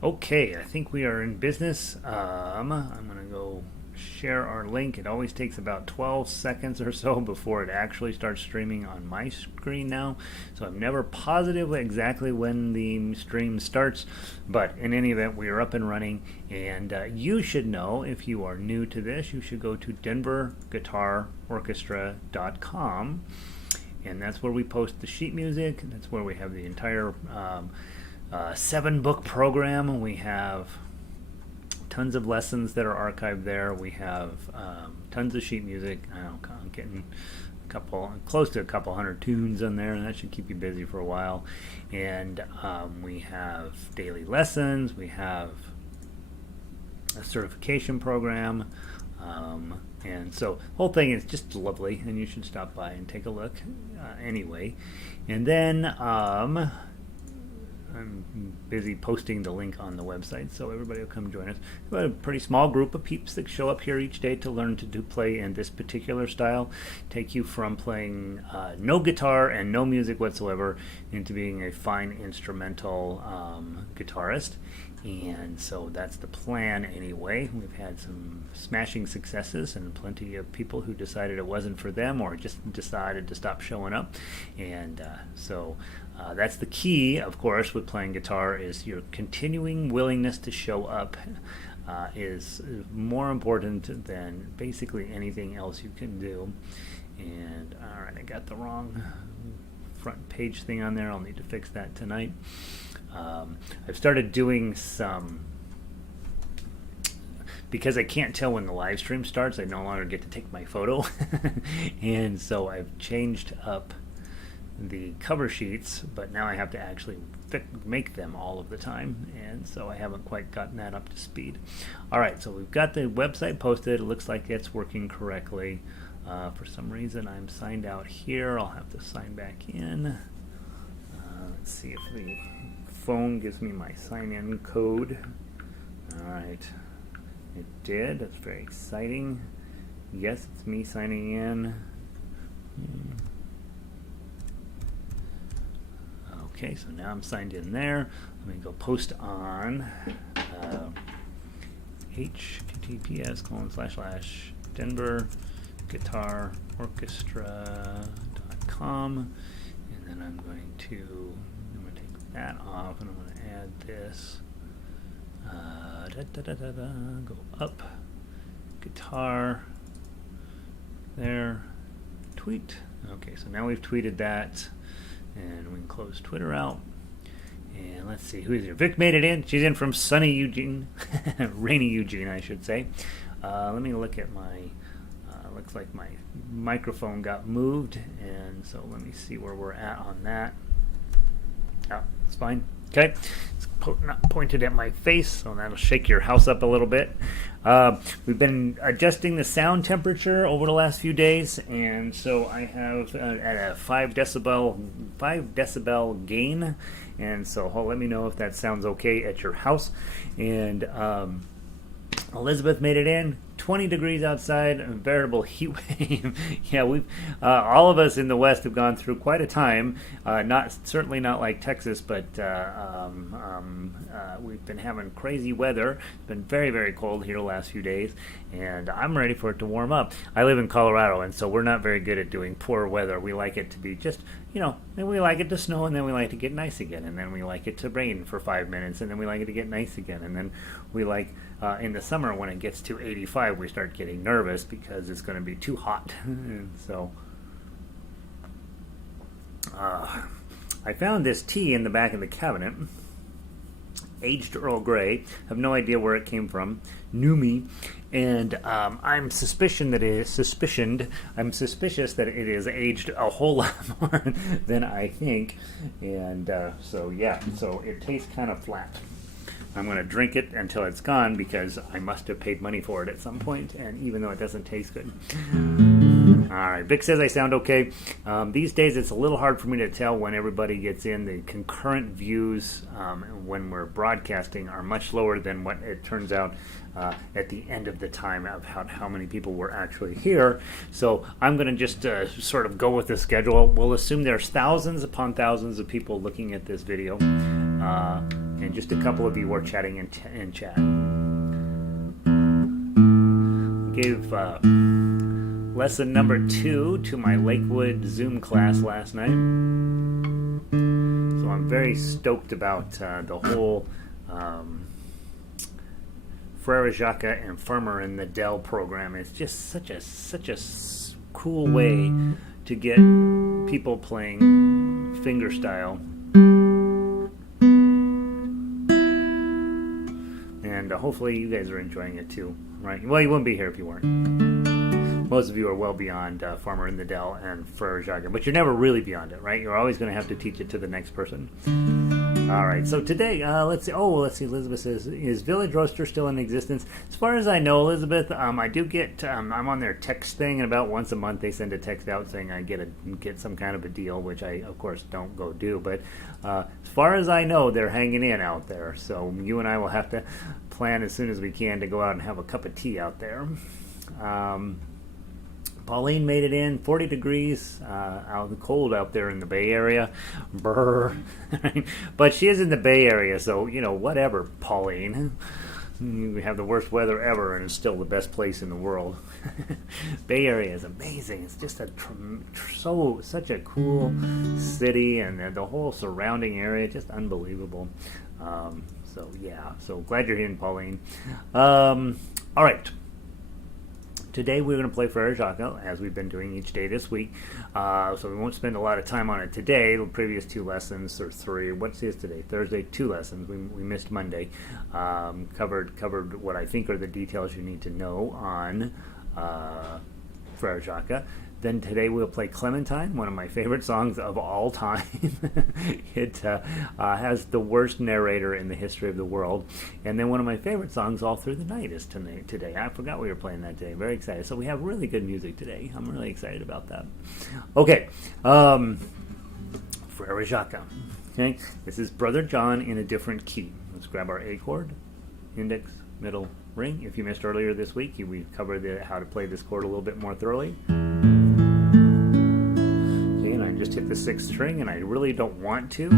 Okay, I think we are in business. I'm going to go share our link. It always takes about 12 seconds or so before it actually starts streaming on my screen now. So I'm never positive exactly when the stream starts, but in any event, we are up and running. And you should know, if you are new to this, you should go to denverguitarorchestra.com. And that's where we post the sheet music. That's where we have the entire 7-book program. We have tons of lessons that are archived there. We have tons of sheet music. I'm getting close to a couple hundred tunes on there, and that should keep you busy for a while. And we have daily lessons. We have a certification program. And so the whole thing is just lovely, and you should stop by and take a look anyway. And then I'm busy posting the link on the website, so everybody will come join us. We have a pretty small group of peeps that show up here each day to learn to play in this particular style. Take you from playing no guitar and no music whatsoever into being a fine instrumental guitarist. And so that's the plan anyway. We've had some smashing successes and plenty of people who decided it wasn't for them or just decided to stop showing up. And so that's the key, of course, with playing guitar, is your continuing willingness to show up is more important than basically anything else you can do. And all right, I got the wrong front page thing on there. I'll need to fix that tonight. I've started doing some, because I can't tell when the live stream starts, I no longer get to take my photo. And so I've changed up the cover sheets, but now I have to actually make them all of the time, and so I haven't quite gotten that up to speed. All right, so we've got the website posted. It looks like it's working correctly. For some reason I'm signed out here. I'll have to sign back in. Let's see if the phone gives me my sign-in code. All right, it did. That's very exciting. Yes, it's me signing in. Okay, so now I'm signed in there. Let me go post on https://denverguitarorchestra.com, and then I'm going to take that off, and I'm going to add this. Go up, guitar, there, tweet. Okay, so now we've tweeted that. And we can close Twitter out. And let's see, who is here? Vic made it in. She's in from sunny Eugene. Rainy Eugene, I should say. Let me look at my, looks like my microphone got moved. And so let me see where we're at on that. Oh, it's fine. Okay. It's not pointed at my face, so that'll shake your house up a little bit. We've been adjusting the sound temperature over the last few days, and so I have at a 5 decibel gain, and so let me know if that sounds okay at your house. And Elizabeth made it in. 20 degrees outside, a veritable heat wave. Yeah, we've all of us in the West have gone through quite a time. Certainly not like Texas, but we've been having crazy weather. It's been very, very cold here the last few days, and I'm ready for it to warm up. I live in Colorado, and so we're not very good at doing poor weather. We like it to be just, then we like it to snow, and then we like to get nice again, and then we like it to rain for 5 minutes, and then we like it to get nice again, and then we like in the summer when it gets to 85, we start getting nervous because it's going to be too hot. And so I found this tea in the back of the cabinet, aged Earl Grey. I have no idea where it came from. New me. And I'm suspicious that it is aged a whole lot more than I think. And so it tastes kind of flat. I'm going to drink it until it's gone because I must have paid money for it at some point, and even though it doesn't taste good. All right, Vic says I sound okay. These days it's a little hard for me to tell when everybody gets in. The concurrent views when we're broadcasting are much lower than what it turns out at the end of the time of how many people were actually here. So I'm going to just sort of go with the schedule. We'll assume there's thousands upon thousands of people looking at this video. and just a couple of you are chatting in chat. Gave lesson number 2 to my Lakewood Zoom class last night. So I'm very stoked about the whole Frère Jacques and Farmer in the Dell program. It's just such a cool way to get people playing fingerstyle. And hopefully you guys are enjoying it too, right? Well, you wouldn't be here if you weren't. Most of you are well beyond Farmer in the Dell and Frère Jacques, but you're never really beyond it, right? You're always going to have to teach it to the next person. All right, so today, let's see. Elizabeth says, is Village Roaster still in existence? As far as I know, Elizabeth, I do get, I'm on their text thing, and about once a month they send a text out saying I get some kind of a deal, which I, of course, don't go do. But as far as I know, they're hanging in out there. So you and I will have to plan as soon as we can to go out and have a cup of tea out there. Pauline made it in, 40 degrees, cold out there in the Bay Area. Brr. But she is in the Bay Area, so, whatever, Pauline. We have the worst weather ever, and it's still the best place in the world. Bay Area is amazing. It's just such a cool city, and the whole surrounding area, just unbelievable. So glad you're here, Pauline. All right. Today we're going to play Frère Jacques, as we've been doing each day this week. So we won't spend a lot of time on it today. The previous 2 lessons, or 3. What's this today? Thursday, 2 lessons. We missed Monday. Covered what I think are the details you need to know on Frère Jacques. Then today we'll play Clementine, one of my favorite songs of all time. It has the worst narrator in the history of the world. And then one of my favorite songs all through the night is today. I forgot we were playing that today. Very excited. So we have really good music today. I'm really excited about that. Okay. Frère Jacques. Okay. This is Brother John in a different key. Let's grab our A chord, index, middle, ring. If you missed earlier this week, we covered how to play this chord a little bit more thoroughly. Just hit the 6th string, and I really don't want to.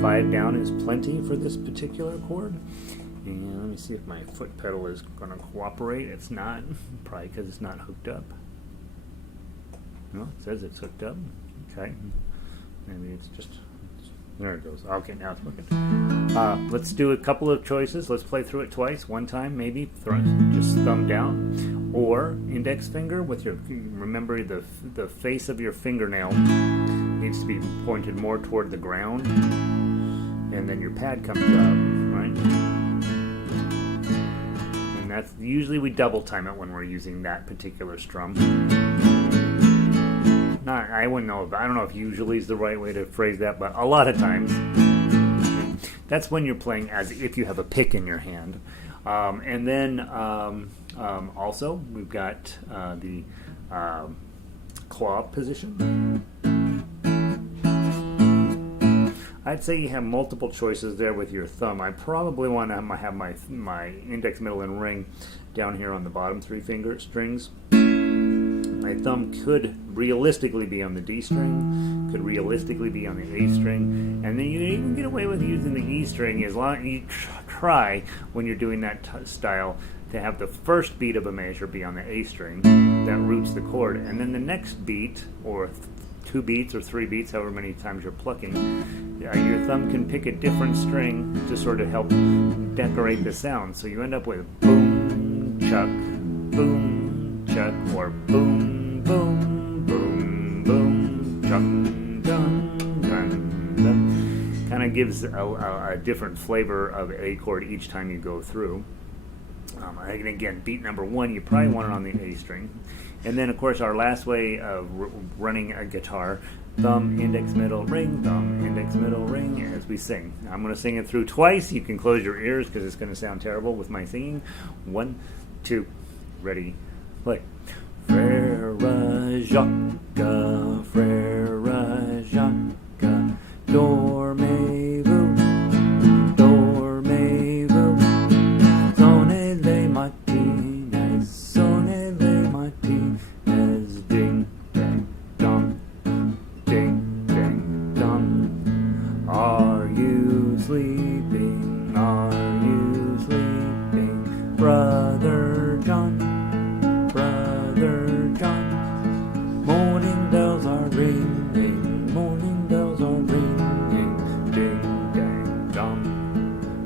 5 down is plenty for this particular chord. And let me see if my foot pedal is going to cooperate. It's not, probably because it's not hooked up. No, it says it's hooked up. Okay, maybe it's just, there it goes. Okay, now it's working. Let's do a couple of choices. Let's play through it twice. One time, maybe just thumb down, or index finger with your. Remember the face of your fingernail needs to be pointed more toward the ground, and then your pad comes up, right? And that's usually we double time it when we're using that particular strum. I don't know if usually is the right way to phrase that, but a lot of times that's when you're playing as if you have a pick in your hand. And then also we've got the claw position. I'd say you have multiple choices there with your thumb. I probably want to have my index, middle, and ring down here on the bottom 3 finger strings. My thumb could realistically be on the D string, could realistically be on the A string, and then you even get away with using the E string as long as you try when you're doing that style to have the first beat of a measure be on the A string that roots the chord, and then the next beat, or 2 beats or 3 beats, however many times you're plucking, your thumb can pick a different string to sort of help decorate the sound. So you end up with boom, chuck, or boom, boom, boom, boom, chuck, dun, dun, dun. Kind of gives a different flavor of A chord each time you go through. And again, beat number 1, you probably want it on the A string. And then, of course, our last way of running a guitar, thumb, index, middle, ring, thumb, index, middle, ring, as we sing. I'm going to sing it through twice. You can close your ears because it's going to sound terrible with my singing. 1, 2, ready, play. Frère Jacques, Frère Jacques, dormez-vous, dormez-vous, sonnez les matines, sonnez les matines, ding, ding, dong, ding, ding, dong. Are you sleeping? Brother John, Brother John, morning bells are ringing, morning bells are ringing, ding dang dong,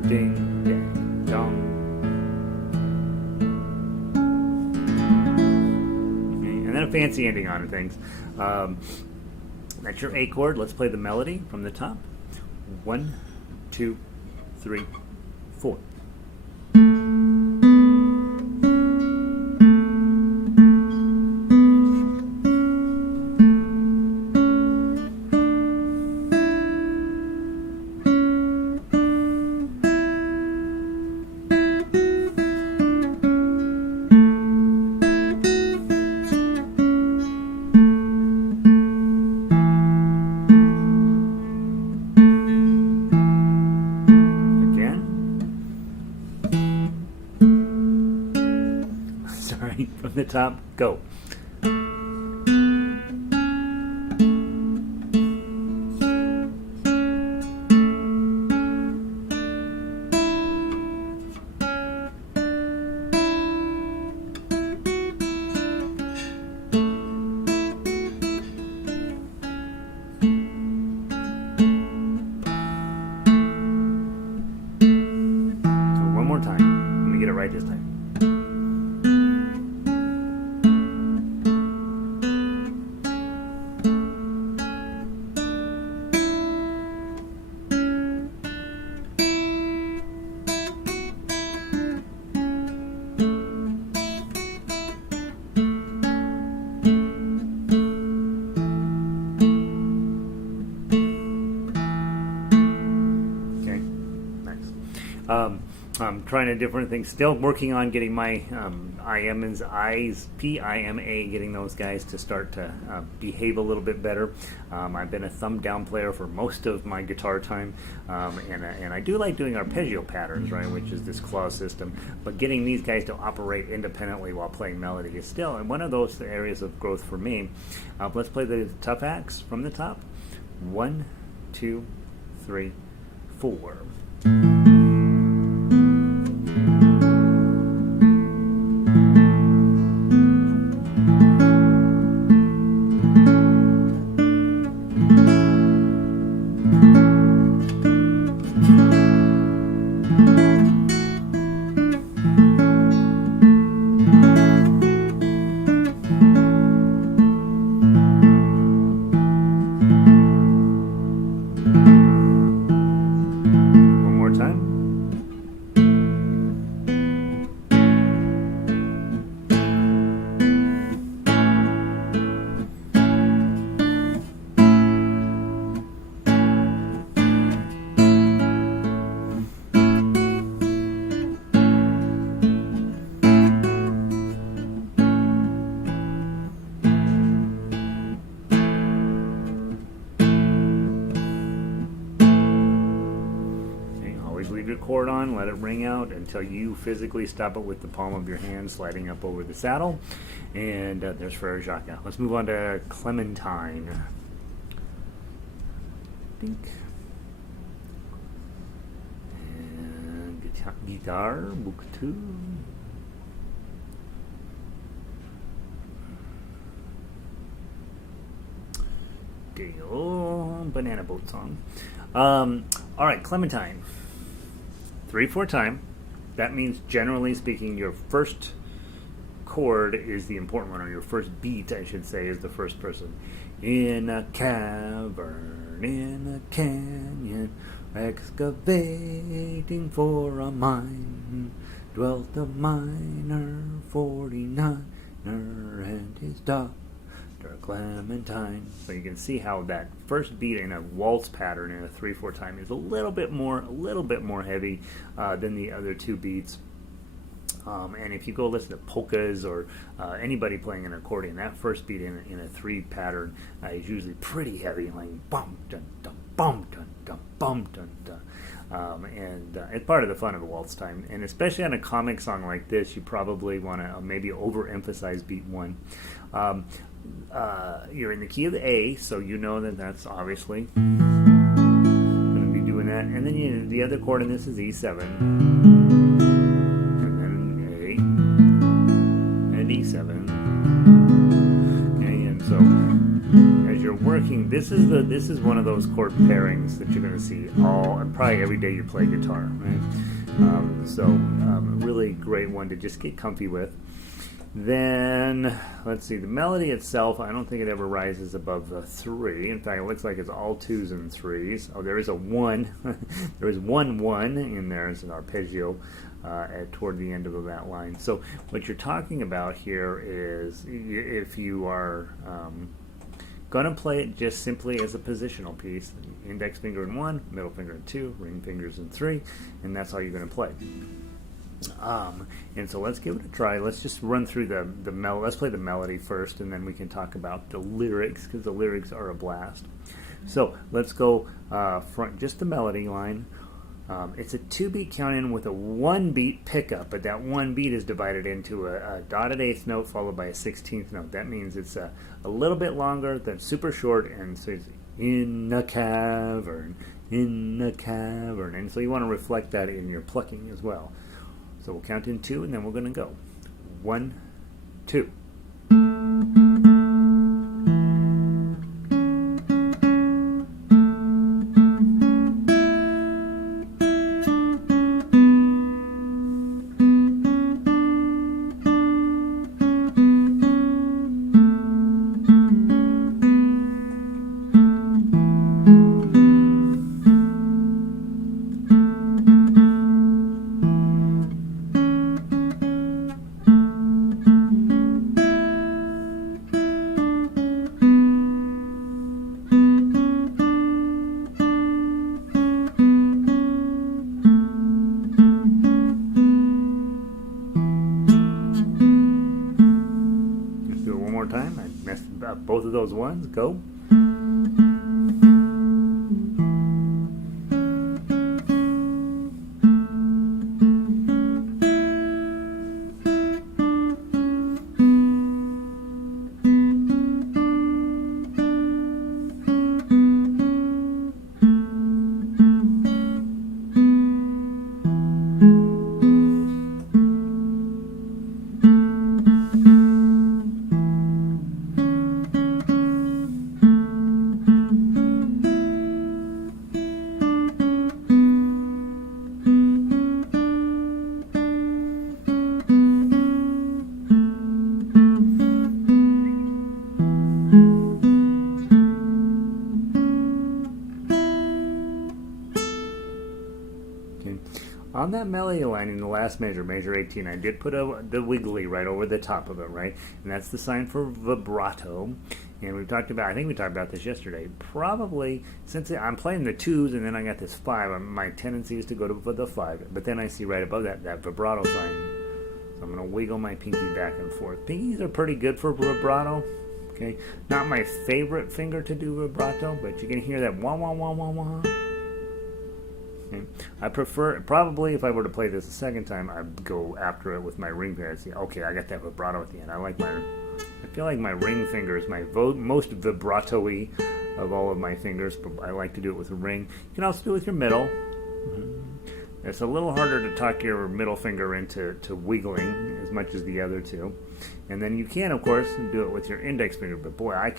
ding dang dong. Okay, and then a fancy ending on things. That's your A chord. Let's play the melody from the top. 1, 2, 3, 4. From the top, go. So one more time. Let me get it right this time. I'm trying a different thing. Still working on getting my IM's eyes, PIMA, getting those guys to start to behave a little bit better. I've been a thumb down player for most of my guitar time, and I do like doing arpeggio patterns, right, which is this claw system. But getting these guys to operate independently while playing melody is still one of those areas of growth for me. Let's play the tough acts from the top. 1, 2, 3, 4. Leave your chord on, let it ring out until you physically stop it with the palm of your hand sliding up over the saddle. And there's Frère Jacques. Let's move on to Clementine. Dink. And guitar, book 2. Deal. Banana boat song. All right, Clementine. 3/4 time. That means, generally speaking, your first chord is the important one, or your first beat, I should say, is the first person. In a cavern, in a canyon, excavating for a mine, dwelt a miner, 49er, and his daughter Clementine. So you can see how that first beat in a waltz pattern in a 3/4 time is a little bit more heavy than the other two beats. And if you go listen to polkas or anybody playing an accordion, that first beat in a 3 pattern is usually pretty heavy, like bum dun dun bum dun dun bum dun dun. And it's part of the fun of a waltz time, and especially on a comic song like this, you probably want to maybe overemphasize beat 1. You're in the key of the A, so you know that that's obviously going to be doing that. And then the other chord in this is E7. And then working, this is one of those chord pairings that you're going to see probably every day you play guitar, right? So a really great one to just get comfy with. Then, let's see, the melody itself, I don't think it ever rises above the 3. In fact, it looks like it's all 2s and 3s. Oh, there is a 1. There is 1 1 in there as an arpeggio toward the end of that line. So what you're talking about here is if you are going to play it just simply as a positional piece, index finger in 1, middle finger in 2, ring fingers in 3, and that's all you're going to play. And so let's give it a try. Let's just run through let's play the melody first, and then we can talk about the lyrics, because the lyrics are a blast. So let's go from just the melody line. It's a 2-beat count in with a 1-beat pickup, but that 1 beat is divided into a dotted 8th note followed by a 16th note. That means it's a little bit longer than super short, and so it's in a cavern, and so you want to reflect that in your plucking as well. So we'll count in 2, and then we're going to go 1, 2. Time. I messed up both of those ones. Go. On that melody line in the last measure, measure 18, I did put the wiggly right over the top of it, right? And that's the sign for vibrato. And I think we talked about this yesterday. Probably, since I'm playing the 2s and then I got this 5, my tendency is to go to the 5. But then I see right above that vibrato sign. So I'm going to wiggle my pinky back and forth. Pinkies are pretty good for vibrato. Okay, not my favorite finger to do vibrato, but you can hear that wah wah wah wah wah. I prefer, probably if I were to play this a second time, I'd go after it with my ring finger and see, okay, I got that vibrato at the end. I feel like my ring finger is my most vibrato-y of all of my fingers, but I like to do it with a ring. You can also do it with your middle. It's a little harder to tuck your middle finger into wiggling as much as the other two. And then you can, of course, do it with your index finger, but boy, I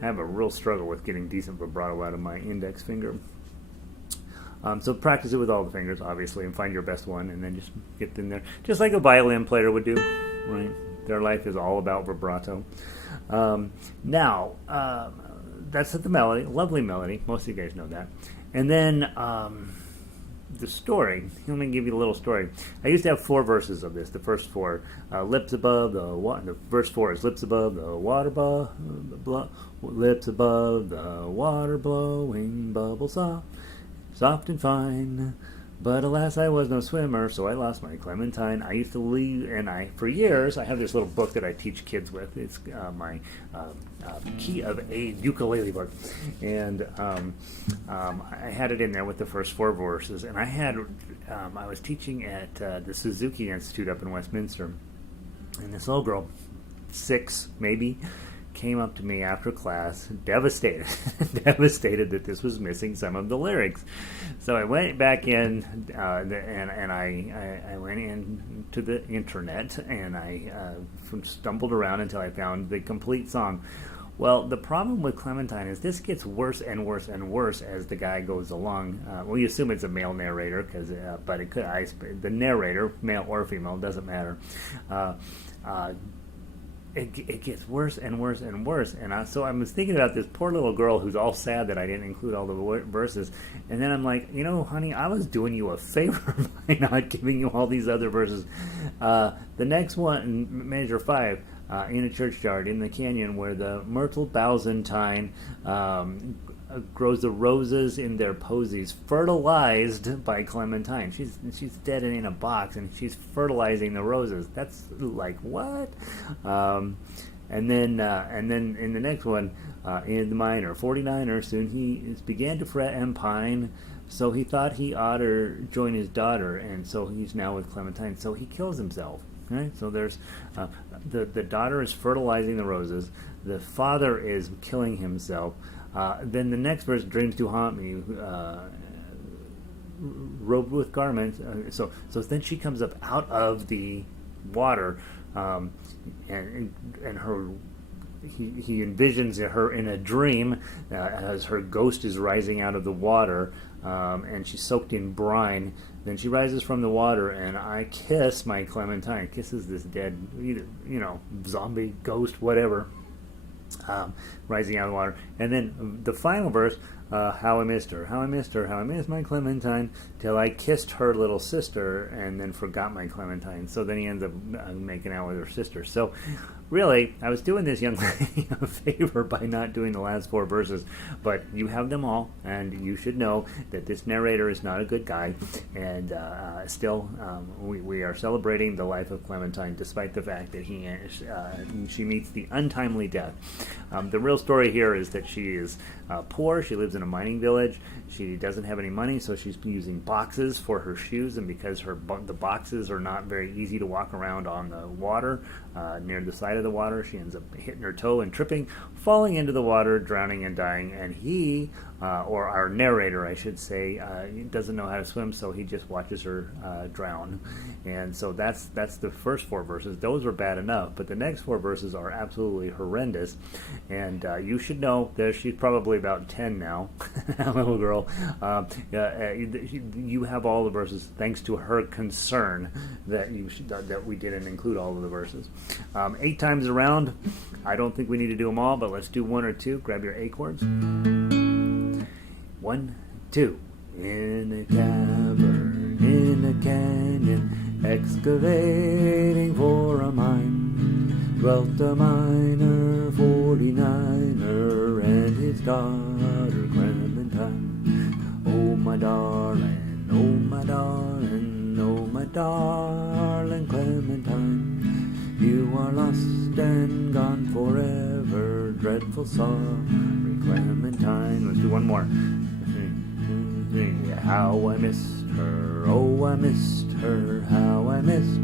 have a real struggle with getting decent vibrato out of my index finger. So practice it with all the fingers, obviously, and find your best one, and then just get in there. Just like a violin player would do, right? Their life is all about vibrato. Now, that's the melody, lovely melody. Most of you guys know that. And then the story. Let me give you a little story. I used to have 4 verses of this. The first 4, lips above the water. The verse 4 is lips above the water, lips above the water blowing, bubbles soft and fine, but alas I was no swimmer, so I lost my Clementine. I used to leave, and for years, I have this little book that I teach kids with. It's my Key of A ukulele book, and I had it in there with the first 4 verses, and I was teaching at the Suzuki Institute up in Westminster, and this little girl, 6 maybe, came up to me after class, devastated that this was missing some of the lyrics. So I went back in, and I went into the internet, and I stumbled around until I found the complete song. Well, the problem with Clementine is this gets worse and worse and worse as the guy goes along. We assume it's a male narrator, but it could. The narrator, male or female, doesn't matter. It gets worse and worse and worse, and so I was thinking about this poor little girl who's all sad that I didn't include all the verses, and then I'm like, honey, I was doing you a favor by not giving you all these other verses. The next one, measure 5, in a churchyard in the canyon where the myrtle Baritone grows the roses in their posies, fertilized by Clementine. She's dead and in a box, and she's fertilizing the roses. That's like what? And then in the next one, in the minor 49er, soon he began to fret and pine. So he thought he ought to join his daughter, and so he's now with Clementine. So he kills himself. Right? So there's the daughter is fertilizing the roses. The father is killing himself. Then the next verse, dreams to haunt me, robed with garments. So then she comes up out of the water, and her. He envisions her in a dream as her ghost is rising out of the water, and she's soaked in brine. Then she rises from the water, and I kiss my Clementine. Kisses this dead, zombie, ghost, whatever, rising out of the water. And then the final verse, how I missed her, how I missed her, how I missed my Clementine, till I kissed her little sister, and then forgot my Clementine. So then he ends up making out with her sister. So really, I was doing this young lady a favor by not doing the last 4 verses, but you have them all, and you should know that this narrator is not a good guy, and still we are celebrating the life of Clementine, despite the fact that she meets the untimely death. The real story here is that she is poor. She lives in a mining village. She doesn't have any money, so she's using boxes for her shoes, and because the boxes are not very easy to walk around on the water, near the side of the water, she ends up hitting her toe and tripping, falling into the water, drowning and dying. And he, or our narrator, I should say, doesn't know how to swim, so he just watches her drown. And so that's the first 4 verses. Those are bad enough, but the next 4 verses are absolutely horrendous. And you should know that she's probably about 10 now, that little girl. You have all the verses thanks to her concern that we didn't include all of the verses. 8 times around. I don't think we need to do them all, but let's do 1 or 2. Grab your A chords. 1, 2. In a cavern, in a canyon, excavating for a mine, dwelt a miner, 49er, and his daughter Clementine. Oh my darling, oh my darling, oh my darling Clementine, you are lost and gone forever, dreadful sorry Clementine. Let's do one more. How I missed her, oh I missed her, how I missed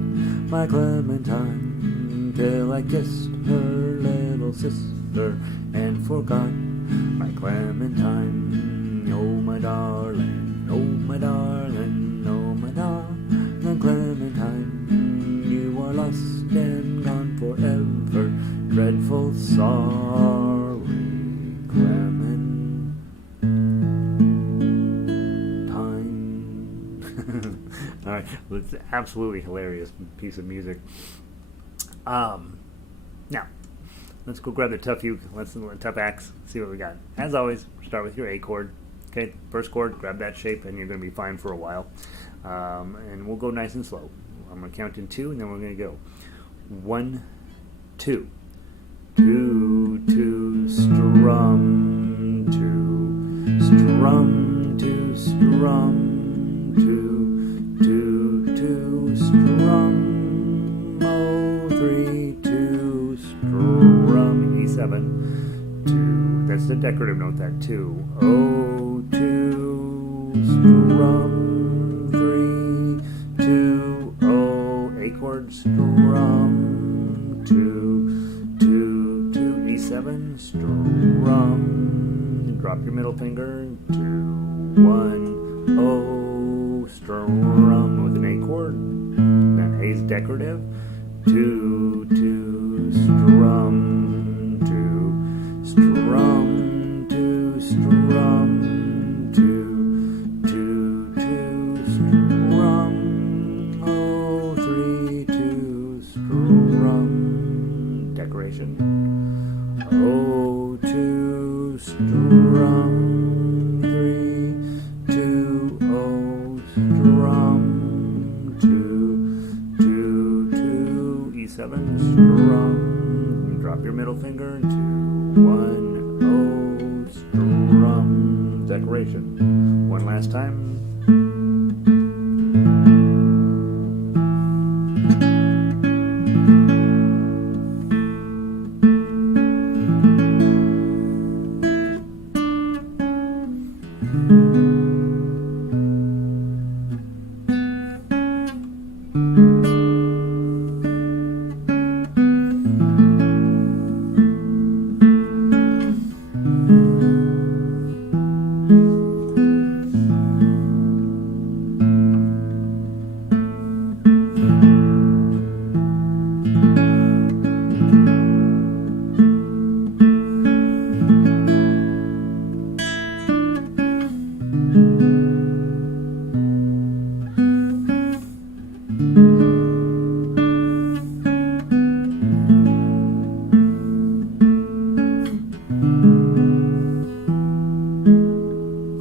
my Clementine, till I kissed her little sister and forgot my Clementine. Oh my darling, oh my darling, oh my darling Clementine, you are lost and gone forever, dreadful sorry Clementine. All right, well, it's an absolutely hilarious piece of music. Now, let's go grab the tough axe, see what we got. As always, start with your A chord. Okay, first chord, grab that shape, and you're going to be fine for a while. And we'll go nice and slow. I'm going to count in 2, and then we're going to go 1, 2. 2, 2, strum, 2, strum, 2, strum, 2. 2, 2, strum, oh, 3, 2, strum, E7, 2, that's the decorative note, that 2, oh, 2, strum, 3, 2, oh, A chord, strum, 2, 2, 2, E7, strum, drop your middle finger, 2, 1, oh, strum with an A chord, then A is decorative, 2, 2, strum, 2, 7 strum. Drop your middle finger into 1 O strum decoration. One last time.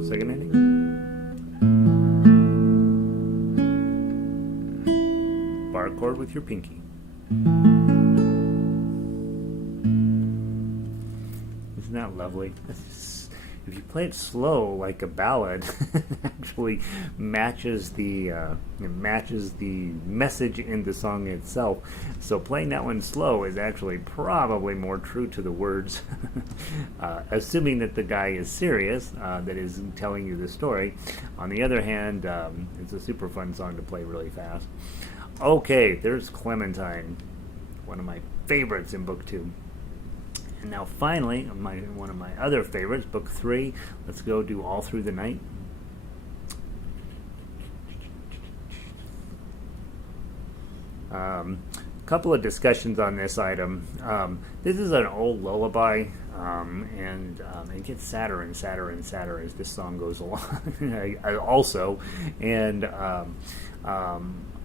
Second ending. Bar chord with your pinky. Isn't that lovely? If you play it slow like a ballad, it actually matches the message in the song itself. So playing that one slow is actually probably more true to the words, assuming that the guy is serious, that is telling you the story. On the other hand, it's a super fun song to play really fast. Okay, there's Clementine, one of my favorites in Book 2. And now finally, one of my other favorites, Book 3. Let's go do All Through the Night. Couple of discussions on this item. This is an old lullaby, and it gets sadder and sadder and sadder as this song goes along. Also, and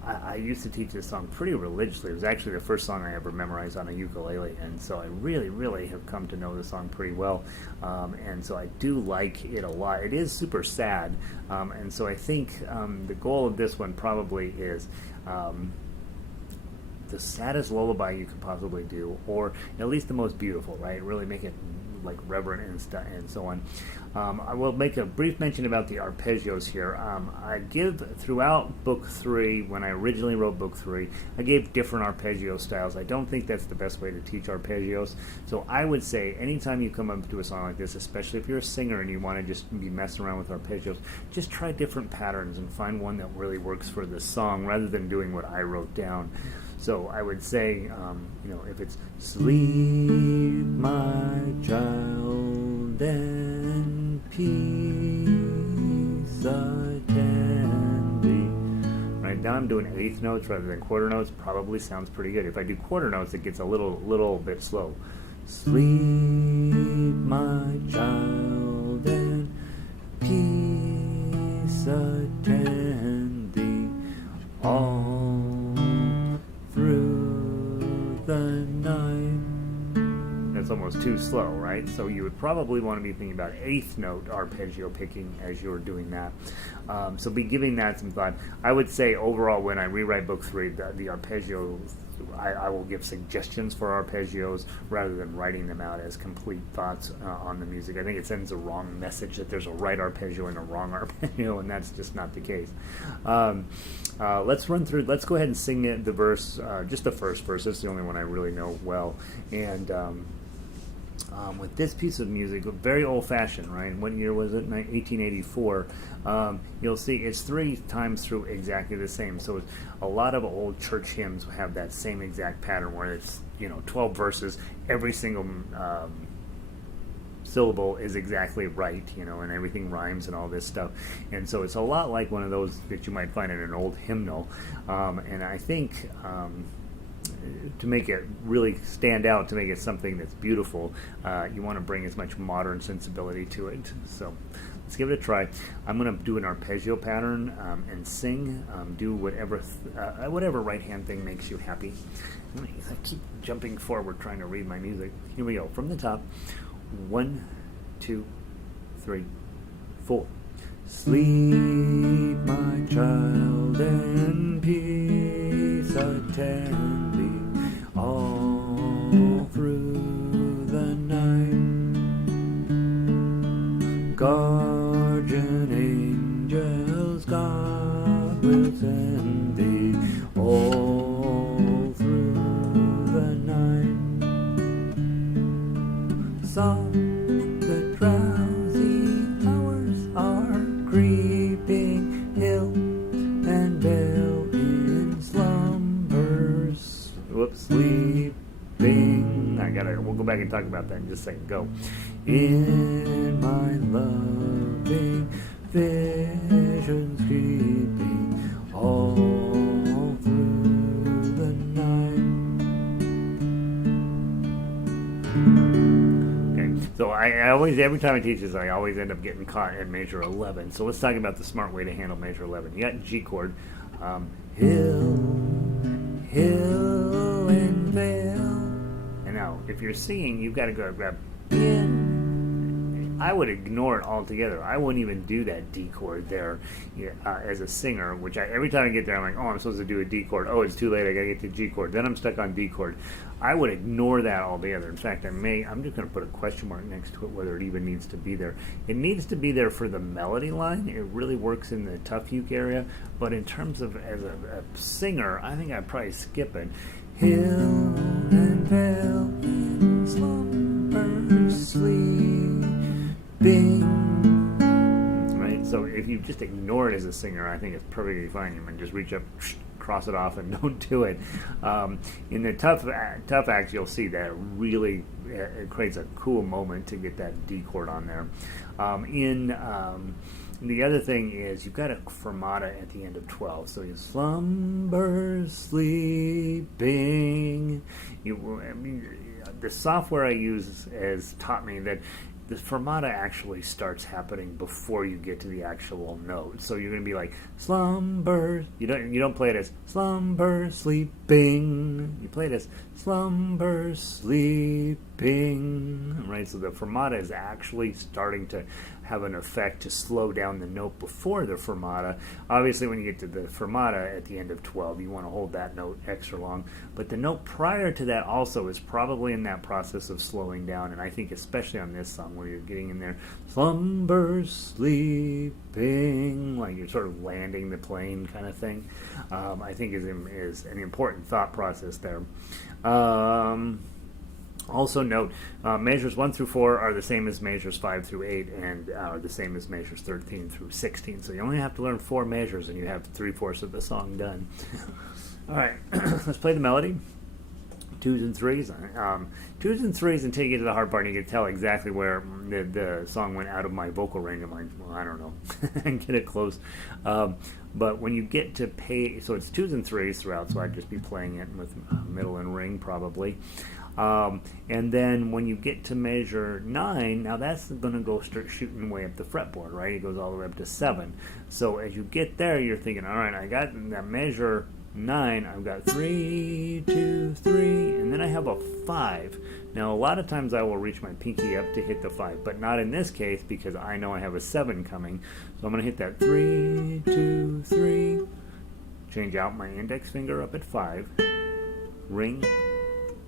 I used to teach this song pretty religiously. It was actually the first song I ever memorized on a ukulele, and so I really, really have come to know the song pretty well, and so I do like it a lot. It is super sad, and so I think the goal of this one probably is the saddest lullaby you could possibly do, or at least the most beautiful, right? Really make it like reverent and so on. I will make a brief mention about the arpeggios here. I give throughout Book 3, when I originally wrote Book 3, I gave different arpeggio styles. I don't think that's the best way to teach arpeggios. So I would say anytime you come up to a song like this, especially if you're a singer and you want to just be messing around with arpeggios, just try different patterns and find one that really works for the song rather than doing what I wrote down. So I would say, if it's sleep, my child, and peace attend thee. Right now I'm doing eighth notes rather than quarter notes. Probably sounds pretty good. If I do quarter notes, it gets a little bit slow. Sleep, my child, and peace attend thee all through the night. That's almost too slow, right? So you would probably want to be thinking about eighth note arpeggio picking as you're doing that. So be giving that some thought. I would say overall, when I rewrite Book 3, the arpeggio, I will give suggestions for arpeggios rather than writing them out as complete thoughts on the music. I think it sends a wrong message that there's a right arpeggio and a wrong arpeggio, and that's just not the case. Let's go ahead and sing the verse, just the first verse. It's the only one I really know well. And with this piece of music, very old-fashioned, right? What year was it? 1884. You'll see it's 3 times through exactly the same. So a lot of old church hymns have that same exact pattern where it's 12 verses. Every single syllable is exactly right, and everything rhymes and all this stuff. And so it's a lot like one of those that you might find in an old hymnal. And I think to make it really stand out, to make it something that's beautiful, you want to bring as much modern sensibility to it. So let's give it a try. I'm going to do an arpeggio pattern and sing. Do whatever right-hand thing makes you happy. I keep jumping forward trying to read my music. Here we go. From the top. 1, 2, 3, 4. Sleep, my child, and peace attend thee will send thee all through the night. Soft the drowsy hours are creeping, hill and dale in slumbers. Whoops, sleeping. We'll go back and talk about that in just a second. Go. In my loving visions creeping all through the night. Okay, so I always, every time I teach this, I always end up getting caught at measure 11. So let's talk about the smart way to handle measure 11. You got G chord, hill and vale. And now, if you're singing, you've got to go grab in. I would ignore it altogether. I wouldn't even do that D chord there as a singer, which every time I get there, I'm like, oh, I'm supposed to do a D chord. Oh, it's too late. I got to get to G chord. Then I'm stuck on D chord. I would ignore that altogether. In fact, I'm just going to put a question mark next to it, whether it even needs to be there. It needs to be there for the melody line. It really works in the tough uke area. But in terms of as a singer, I think I'd probably skip it. Hill and vale in slumber sleeping. Right? So if you just ignore it as a singer, I think it's perfectly fine. You can just reach up, cross it off, and don't do it. In the tough acts, you'll see that really it creates a cool moment to get that D chord on there. The other thing is you've got a fermata at the end of 12. So you slumber sleeping. The software I use has taught me that the fermata actually starts happening before you get to the actual note. So you're going to be like slumber. You don't play it as slumber sleeping. You play it as slumber sleeping. Right? So the fermata is actually starting to have an effect to slow down the note before the fermata. Obviously, when you get to the fermata at the end of 12, you want to hold that note extra long. But the note prior to that also is probably in that process of slowing down. And I think especially on this song where you're getting in there, slumber sleeping, like you're sort of landing the plane kind of thing, I think is an important thought process there. Also note, measures 1 through 4 are the same as measures 5 through 8 and are the same as measures 13 through 16. So you only have to learn 4 measures and you have 3/4 of the song done. All right, let's play the melody. 2s and 3s. 2s and 3s until you get to the hard part and you can tell exactly where the song went out of my vocal range. I'm like, well, I don't know. And get it close. But when you get to so it's 2s and 3s throughout, so I'd just be playing it with middle and ring probably. And then when you get to measure 9, now that's going to go start shooting way up the fretboard, right? It goes all the way up to 7. So as you get there, you're thinking, all right, I got that measure 9, I've got 3, 2, 3, and then I have a 5. Now a lot of times I will reach my pinky up to hit the 5, but not in this case because I know I have a 7 coming. So I'm going to hit that 3, 2, 3, change out my index finger up at 5, ring,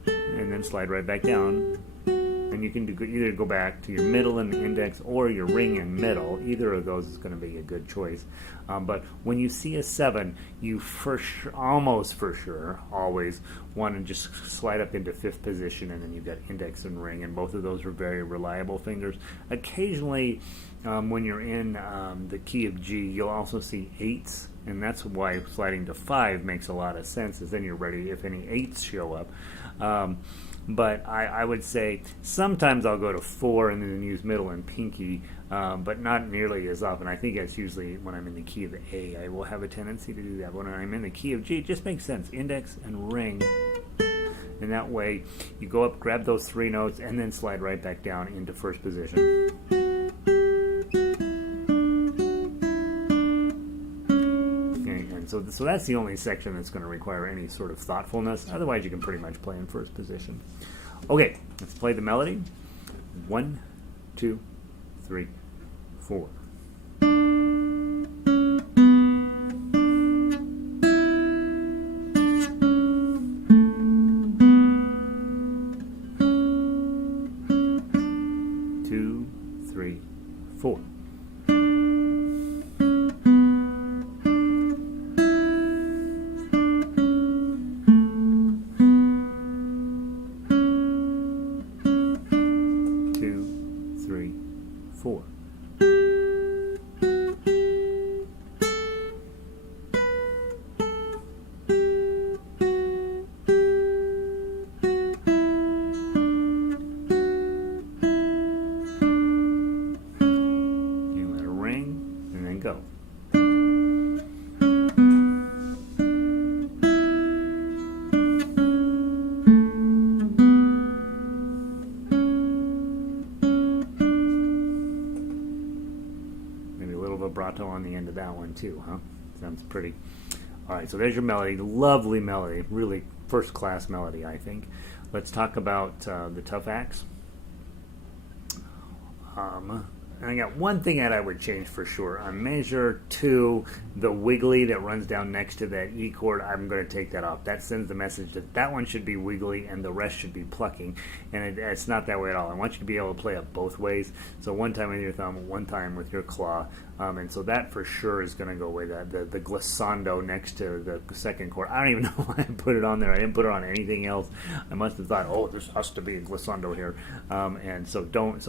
and then slide right back down. And you can either go back to your middle and the index or your ring and middle. Either of those is going to be a good choice. But when you see a 7, you almost for sure, always want to just slide up into 5th position, and then you've got index and ring, and both of those are very reliable fingers. Occasionally, when you're in the key of G, you'll also see 8s, and that's why sliding to 5 makes a lot of sense, is then you're ready if any 8s show up. But I would say sometimes I'll go to 4 and then use middle and pinky, but not nearly as often. I think that's usually when I'm in the key of A. I will have a tendency to do that. When I'm in the key of G, it just makes sense. Index and ring. And that way you go up, grab those 3 notes, and then slide right back down into 1st position. So that's the only section that's going to require any sort of thoughtfulness. Otherwise, you can pretty much play in 1st position. Okay, let's play the melody. 1, 2, 3, 4. one too, huh? Sounds pretty. All right, so there's your melody. Lovely melody, really first-class melody, I think. Let's talk about the tough acts. And I got one thing that I would change for sure. On measure 2, the wiggly that runs down next to that E chord, I'm going to take that off. That sends the message that that one should be wiggly and the rest should be plucking. And it's not that way at all. I want you to be able to play it both ways. So one time with your thumb, one time with your claw. And so that for sure is going to go away. The glissando next to the second chord. I don't even know why I put it on there. I didn't put it on anything else. I must have thought, oh, this has to be a glissando here. And so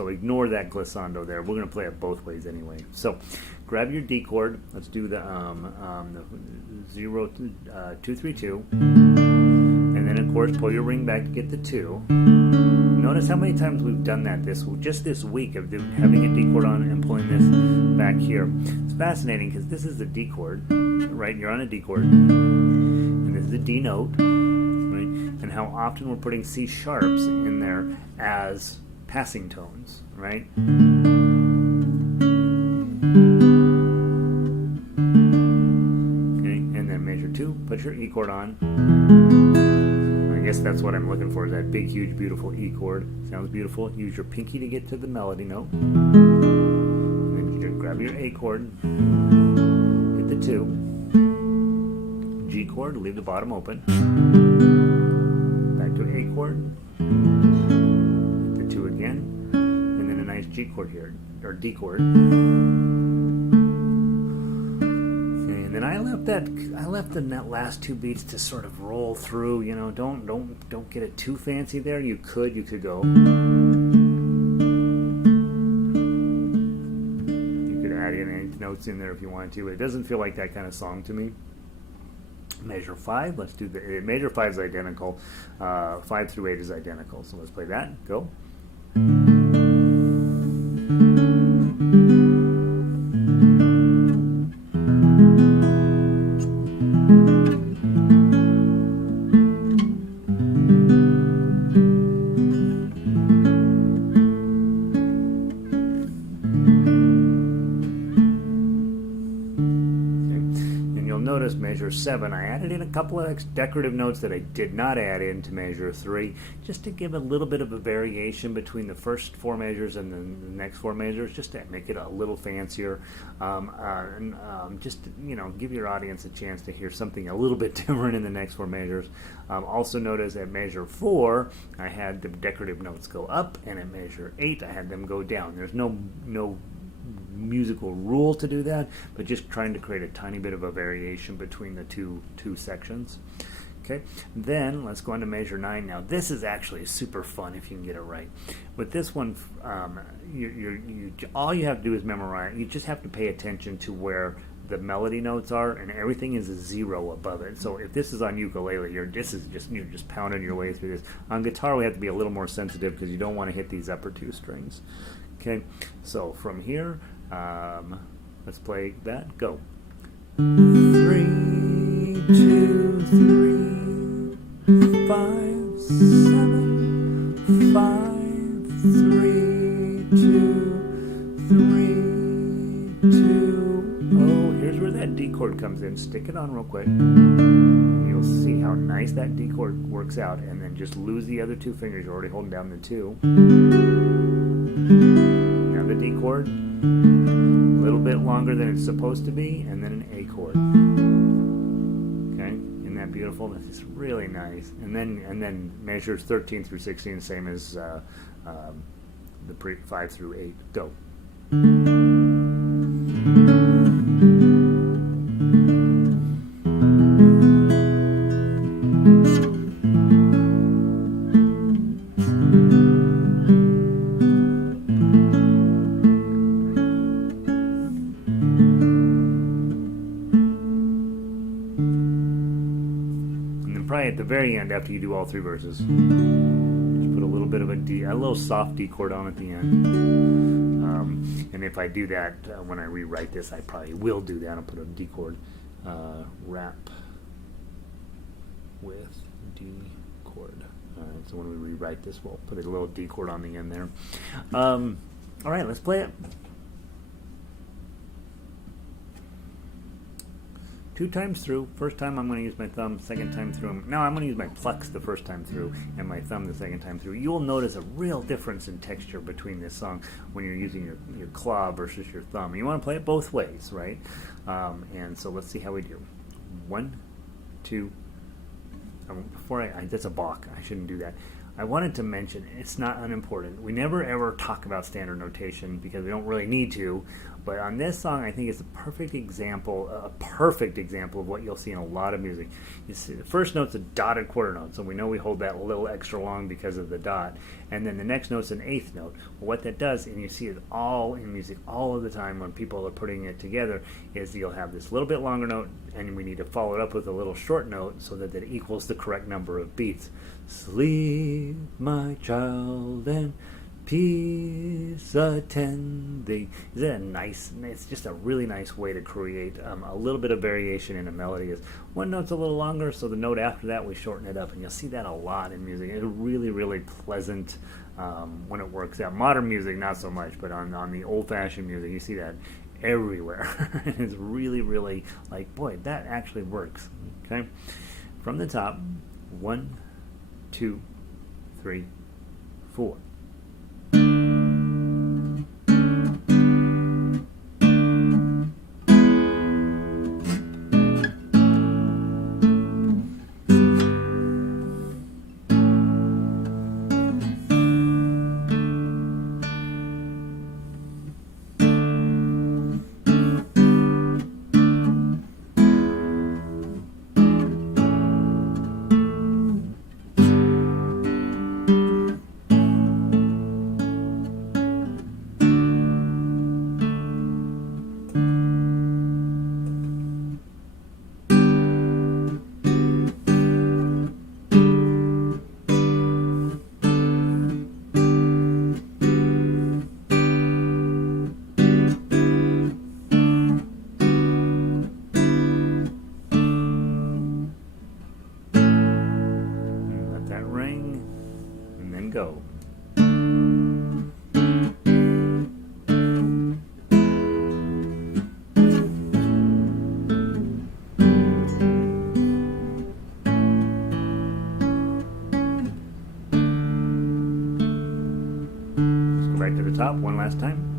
ignore that glissando there. We're going to play it both ways anyway. So grab your D chord. Let's do the 0, 2, 3, 2. And then of course pull your ring back to get the 2. Notice how many times we've done that just this week of having a D chord on and pulling this back here. It's fascinating because this is the D chord, right? You're on a D chord, and this is a D note, right? And how often we're putting C sharps in there as passing tones, right? Okay, and then measure 2, put your E chord on. I guess that's what I'm looking for, is that big, huge, beautiful E chord. Sounds beautiful. Use your pinky to get to the melody note. And then you grab your A chord, hit the 2. G chord, leave the bottom open. Back to A chord, hit the 2 again, and then a nice G chord here, or D chord. And then I left the last 2 beats to sort of roll through. You know, don't get it too fancy there. You could go. You could add in any notes in there if you wanted to. It doesn't feel like that kind of song to me. Measure 5. Let's do the measure 5 is identical. 5 through 8 is identical. So let's play that. Go. Measure 7, I added in a couple of decorative notes that I did not add into measure 3, just to give a little bit of a variation between the first 4 measures and the next 4 measures, just to make it a little fancier, just to, give your audience a chance to hear something a little bit different in the next 4 measures. Also notice at measure 4, I had the decorative notes go up, and at measure 8, I had them go down. There's no musical rule to do that, but just trying to create a tiny bit of a variation between the two sections. Okay, then let's go on to measure 9. Now this is actually super fun if you can get it right. With this one, all you have to do is memorize. You just have to pay attention to where the melody notes are, and everything is a 0 above it. So if this is on ukulele, you're just pounding your way through this. On guitar, we have to be a little more sensitive because you don't want to hit these upper 2 strings. Okay, so from here, let's play that. Go. 3, 2, 3, 5, 7, 5, 3, 2, 3, 2. Oh, here's where that D chord comes in. Stick it on real quick. You'll see how nice that D chord works out, and then just lose the other 2 fingers. You're already holding down the 2. Now the D chord, a little bit longer than it's supposed to be, and then an A chord. Okay, isn't that beautiful? This is really nice. And then measures 13 through 16, same as the 5 through 8. Go. At the very end, after you do all 3 verses, just put a little bit of a little soft D chord on at the end. And if I do that when I rewrite this, I probably will do that. I'll put a D chord rap with D chord. So when we rewrite this, we'll put a little D chord on the end there. All right, let's play it. 2 times through. First time I'm going to use my thumb, second time through. Now I'm going to use my plex the first time through and my thumb the second time through. You'll notice a real difference in texture between this song when you're using your claw versus your thumb. You want to play it both ways, right? And so let's see how we do. 1, 2. That's a balk. I shouldn't do that. I wanted to mention, it's not unimportant. We never ever talk about standard notation because we don't really need to. But on this song, I think it's a perfect example of what you'll see in a lot of music. You see, the first note's a dotted quarter note, so we know we hold that a little extra long because of the dot. And then the next note's an eighth note. Well, what that does, and you see it all in music all of the time when people are putting it together, is you'll have this little bit longer note, and we need to follow it up with a little short note so that it equals the correct number of beats. Sleep, my child, and peace attend thee. Is that a nice? It's just a really nice way to create a little bit of variation in a melody. Is one note's a little longer, so the note after that we shorten it up, and you'll see that a lot in music. It's really, really pleasant when it works out. Modern music, not so much, but on the old-fashioned music, you see that everywhere. It's really, really like, boy, that actually works. Okay, from the top, 1, 2, 3, 4. Go. Let's go back to the top one last time.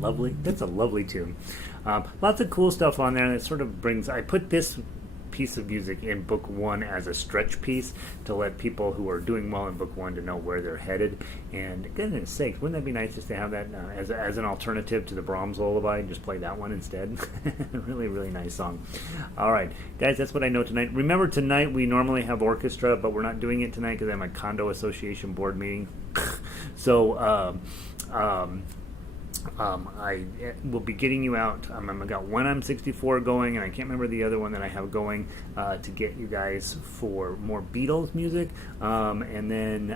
Lovely. That's a lovely tune. Lots of cool stuff on there, and it sort of brings. I put this piece of music in book 1 as a stretch piece to let people who are doing well in book 1 to know where they're headed. And goodness sakes, wouldn't that be nice just to have that as an alternative to the Brahms lullaby? Just play that one instead. Really, really nice song. All right, guys, that's what I know tonight. Remember, tonight we normally have orchestra, but we're not doing it tonight because I have a condo association board meeting. So. I will be getting you out. I've got one M64 going, and I can't remember the other one that I have going to get you guys for more Beatles music. And then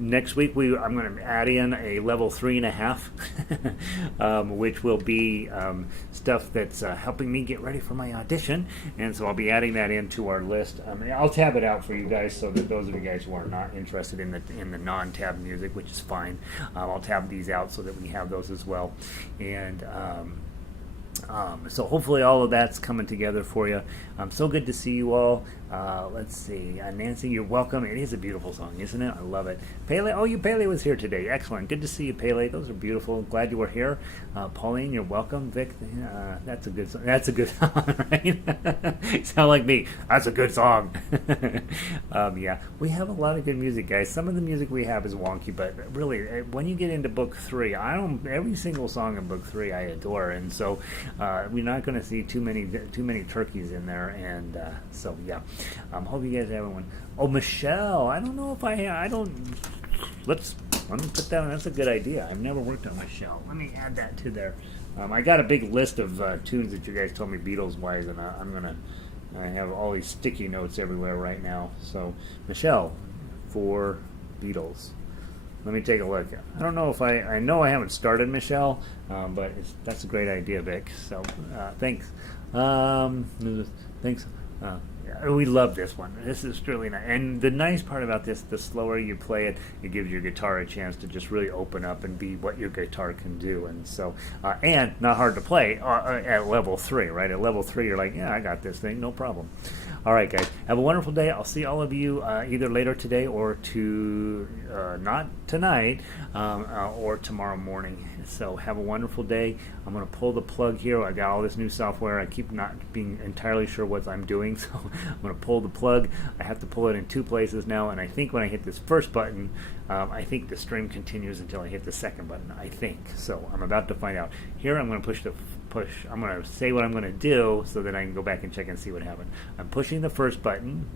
Next week I'm going to add in a level 3.5, which will be stuff that's helping me get ready for my audition, and so I'll be adding that into our list. I'll tab it out for you guys so that those of you guys who are not interested in the non-tab music, which is fine, I'll tab these out so that we have those as well, and. So hopefully all of that's coming together for you. So good to see you all. Let's see. Nancy, you're welcome. It is a beautiful song, isn't it? I love it. Pele, Pele was here today. Excellent. Good to see you, Pele. Those are beautiful. Glad you were here. Pauline, you're welcome. Vic, that's a good song. That's a good song, right? Sound like me. That's a good song. Yeah, we have a lot of good music, guys. Some of the music we have is wonky, but really, when you get into book 3, every single song in book 3 I adore, and so we're not going to see too many turkeys in there, and so yeah. Hope you guys have one. Oh, Michelle, I don't know if let me put that on. That's a good idea. I've never worked on Michelle. Let me add that to there. I got a big list of tunes that you guys told me Beatles wise, and I have all these sticky notes everywhere right now. So Michelle for Beatles. Let me take a look. I don't know if I know I haven't started Michelle, but that's a great idea, Vic. So thanks. Thanks. We love this one. This is really nice. And the nice part about this, the slower you play it, it gives your guitar a chance to just really open up and be what your guitar can do. And so, and not hard to play at level 3, right? At level 3, you're like, yeah, I got this thing, no problem. All right, guys, have a wonderful day. I'll see all of you either later today or not tonight or tomorrow morning. So have a wonderful day. I'm going to pull the plug here. I got all this new software. I keep not being entirely sure what I'm doing, so I'm going to pull the plug. I have to pull it in 2 places now, and I think when I hit this first button, I think the stream continues until I hit the second button, I think. So I'm about to find out. Here I'm going to push. I'm going to say what I'm going to do so that I can go back and check and see what happened. I'm pushing the first button.